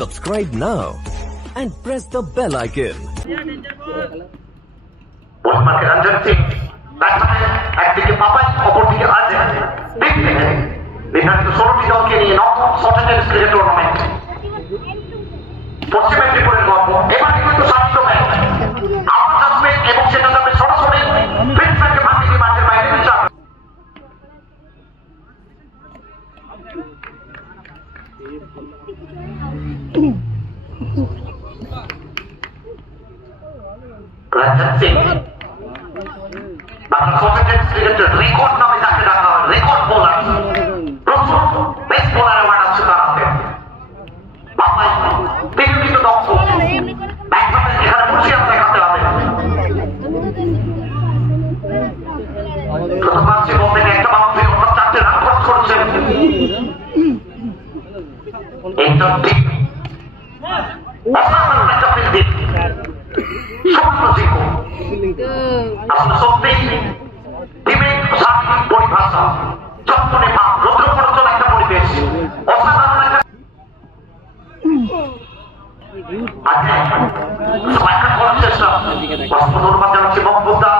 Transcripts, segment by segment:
Subscribe now and press the bell icon. Ranjan Singh একদিকে পাপাই অপরদিকে আজেন দেখতে নির্ধারিত 16টি দলকে নিয়ে নকআউট শর্টেজ ক্রিকেট টুর্নামেন্ট পশ্চিম মেদিনীপুরের গল্প। এবার কিন্তু সাহিত্য ম্যাচ আওয়াজ আসবে এবং সেটা যাবে সরাসরি ফিল্ডম্যানকে ভাঙিয়ে মাঠের বাইরে বিচার। রঞ্জন সিং বাংলা শর্টেজ ক্রিকেটের রেকর্ড নামে যাকে ডাকা হয়, রেকর্ড বোলার, প্রথম বেস্ট বোলার অ্যাওয়ার্ড আছে তার হাতে। পাপাই তিনি কিন্তু দক্ষ, ব্যাটসম্যান এখানে হুঁশিয়ার দেখাতে হবে। প্রথমবার জীবন থেকে একটা বাউন্ডারি অর্থাৎ 4টে রান খরচ করেছেন। এইটা ঠিক অসাধারণ একটা ফিল্ডিং, সমগ্র জিকো আসলে সত্যি টিমের শারীরিক পরিভাষা, চক্কনে পা, রৌদ্রপরচন একটা পরিবেশ, অসাধারণ একটা করার চেষ্টা। ধন্যবাদ জানাচ্ছি বক্তব্যটা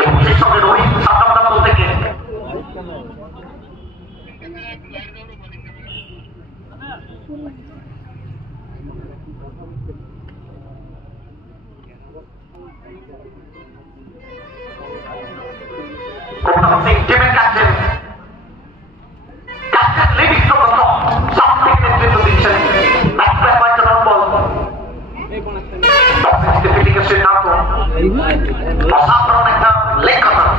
এবং সেই সঙ্গে রোহিত সাতাম থেকে টিমের captain leading from the top, south থেকে নেতৃত্ব দিচ্ছেন। ব্যাটসম্যান কয়েকটা নট বল ফিল্ডিং এর সিদ্ধান্ত, অসাধারণ একটা লেগ কাটার।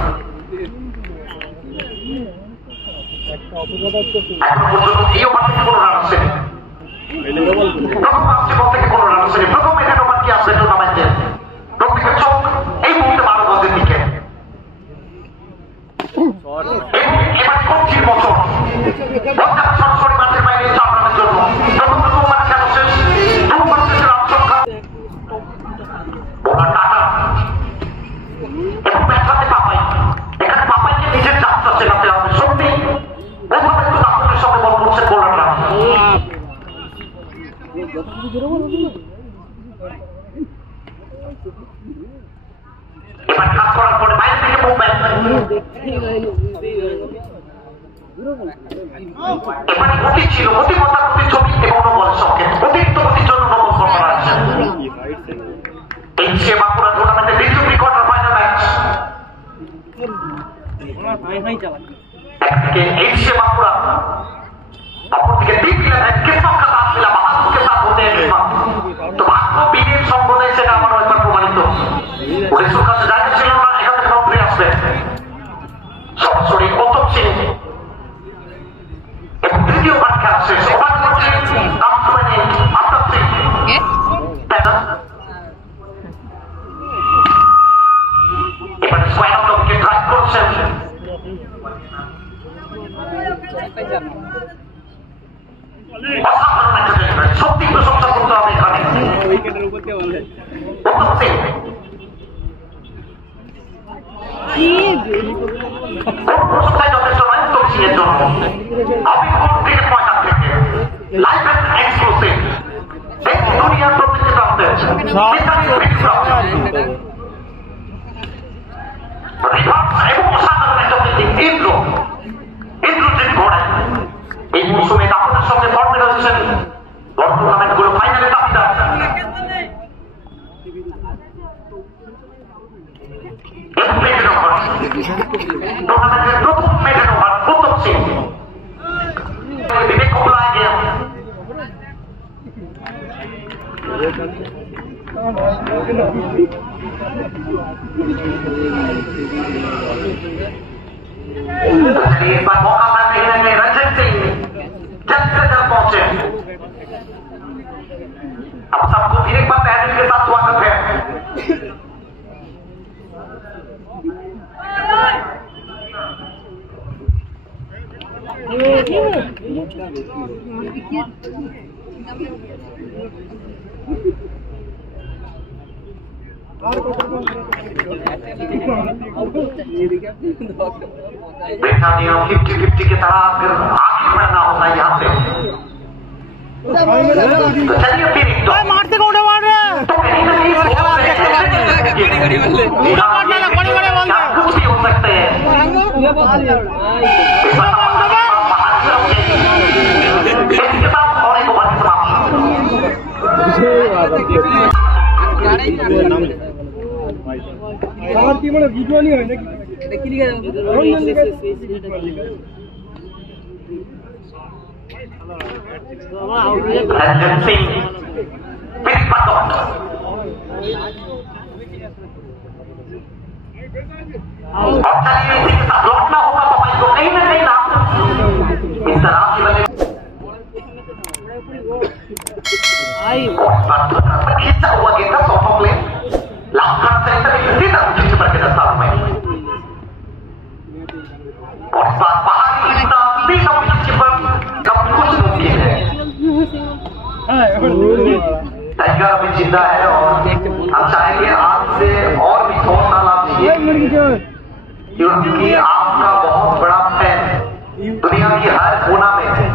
এখনো পর্যন্ত এই ওভার থেকে কোনো রান আসেনি, প্রথম 5টি বল থেকে কোনো রান আসেনি। প্রথম এডেন ওভার কি আসবে টুর্নামেন্টের, প্রত্যেকের চোখ এই মুহূর্তে 12 গজের দিকে। এবার কঠিন বছর সরাসরি মাঠের বাইরে 4 রানের জন্য প্রথম ওভারে খেলা শেষ, 2 ওভার শেষে রান সংখ্যা বোলার টাটা এবং ব্যাটসম্যান পাপাই। এখানে পাপাইকে নিজের যাত্রা চেনাতে হবে। সত্যি ওভাবে একটু দাপটের সঙ্গে বল করছেন বোলাররা। এবার কাজ করার পরে বাইরে থেকে মুভমেন্ট, এবারে গতি ছিল, গতিমত্তার প্রতি ছবি এবং বলের সংকেত, অতিরিক্ত গতির জন্য নবল করা হয়েছে। এই সে বাঁকুড়া টুর্নামেন্টের দ্বিতীয় প্রি-কোয়ার্টার ফাইনাল ম্যাচ। একদিকে এই সে বাঁকুড়া, অপরদিকে কিসমত का साथ मिला, बहादुर के साथ होते हैं किस्मत। तो भाग्য বিনের সম্বন্ধে সেটা আমার একবার প্রমাণিত। 1900 কাছে জায়গা ছিল না, এখান থেকে বাউন্ডারি আসবে সরাসরি গৌতম সিং এবং তৃতীয় ওভার খেলা শেষ। ওভার করছে কামসুমানি আফতাব সিং। এবারে স্কোয়ার ব্লককে ট্রাই করছেন। অসাধারণ একটা ডেলিভারি, সত্যি প্রশংসা করতে হবে এখানে গৌতম সিং। প্রশংসায় যথেষ্ট নয় গৌতম সিং এর জন্য। অভিজ্ঞ ক্রিকেট ময়দান থেকে লাইভ অ্যান্ড এক্সক্লুসিভ দেশ দুনিয়ার প্রত্যেকটি প্রান্তে রিভার্স এবং অসাধারণ একটা ফিল্ডিং। ইন্দ্রজিৎ ঘোড়াই এই মৌসুমে দাপটের সঙ্গে ফর্মে রয়েছেন, বড় টুর্নামেন্ট গুলো ফাইনালে দাবিদার। टूर्नामेंट प्रथम मेडन ओवर गौतम सिंह विवेक को बुलाया गया। एक बार मौका था खेलने में, रंजन सिंह जल्द से जल्द पहुंचे। अब सबको फिर एक बार तहरीर के साथ स्वागत है। देखा नहीं 50-50 की तरह फिर आखिर में ना होता यहाँ पे तो चलिए फिर एक दो मारते को उठा मार रहे तो कहीं ना कहीं कुछ भी हो सकते हैं। इसके साथ और एक बात लौटना होगा तो भाई को कहीं ना कहीं नाम इस तरह की वजह खींचा हुआ गेंद था सॉफ्ट प्ले लास्ट सेंटर एक सीधा खींच पर के दस्ता में और इस बार बाहर खींचता सीधा खींच पर कब कुछ मुमकिन है। टाइगर अभी जिंदा है और हम चाहेंगे आज से और भी 100 साल आप जिए क्योंकि आपका बहुत बड़ा फैन दुनिया की हर कोना में है,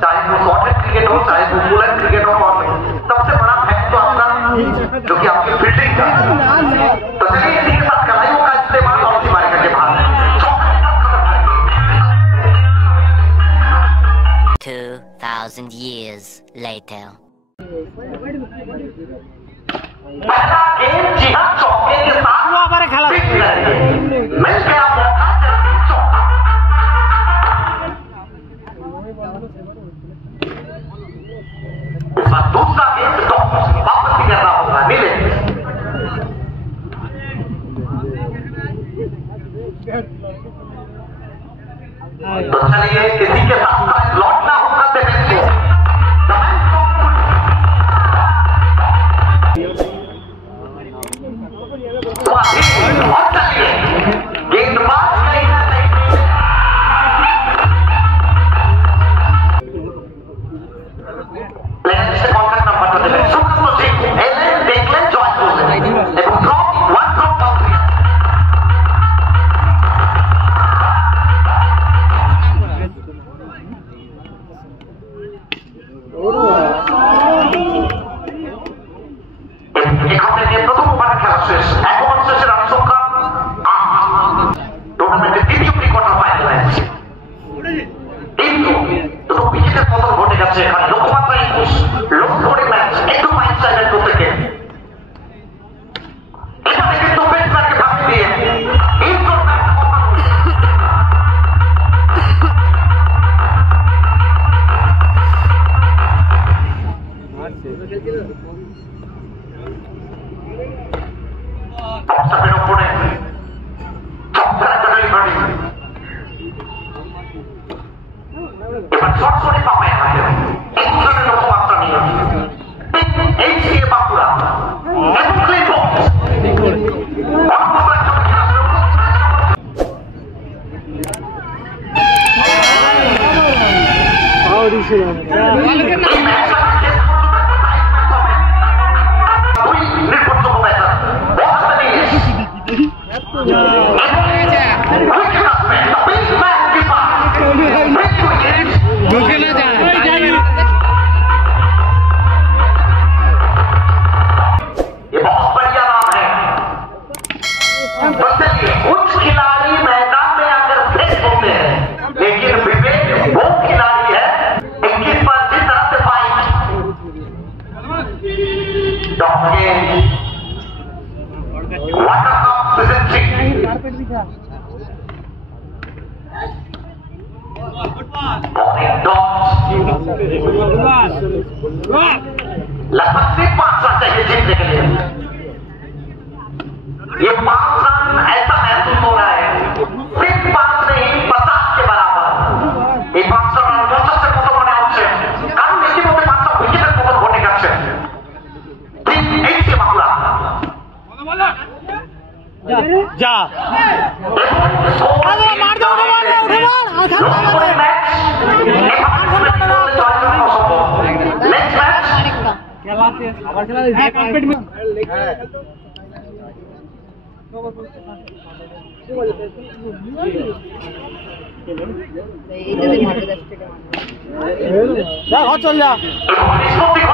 चाहे वो शॉर्ट क्रिकेट हो चाहे वो फुल क्रिकेट हो और सबसे बड़ा फैन तो आपका जो कि आपकी फील्डिंग का। तो चलिए इसी के साथ कलाइयों का इस्तेमाल और सी मारेगा के बाद 2,000 years later. पहला गेम जी हाँ चौके के साथ पिच करेंगे मिल गया मौका चौका। इस बार दूसरा गेम वापस ही करना होगा नीले। तो चलिए किसी के साथ लौटना होगा देवेश को। और चलिए गेंदबाज कहीं ना कहीं प्लेयर से कॉन्टैक्ट नंबर तो देवेश सुखो जी एलेन देखलें जॉइन করলেন এবং ড্রপ ওয়ান ড্রপ বাউন্ডারি। এখানে নিয়ে প্রথম ওভারে খেলা শেষ, এক ওভার শেষে রান সংখ্যা 8। টুর্নামেন্টের দ্বিতীয় প্রি কোয়ার্টার ফাইনাল ম্যাচ কিন্তু দুটো উইকেটের পতন ঘটে গেছে এখানে। লক্ষ্যমাত্রা 21 লক্ষ্যরে ম্যাচ একটু ফাইন সাইডের প্রত্যেকে এখানে কিন্তু ব্যাটসম্যানকে ভাগ দিয়ে অবস্থাপের ওপরে চমৎকার একটা ডেলিভারি। এবার শর্ট করে পাবে এক ধরনের লক্ষ্যমাত্রা নিয়ে এই ছিল বাঁকুড়া এবং ক্লিন বক্স। নির্ভরযোগ্য ব্যাটার বক্সে নিয়ে ये बहुत बढ़िया नाम है। कुछ खिलाड़ी मैदान में आकर फेस होते हैं लेकिन विवेक वो खिलाड़ी है 21 पर जिस तरह से फाइट वाटर कप सीजन 6 लगभग सिर्फ 5 रन चाहिए जीतने के लिए। ये 5 रन ऐसा महसूस हो रहा है सिर्फ 5 नहीं 50 के बराबर। ये 500 रन 50 से কত মনে হচ্ছে কারণ ইতিমধ্যে 500 উইকেটের পতন ঘটে গেছে। ঠিক এই যে বাঁকুড়া যা মার দাও যা ঘর চল যা নিষ্পত্তি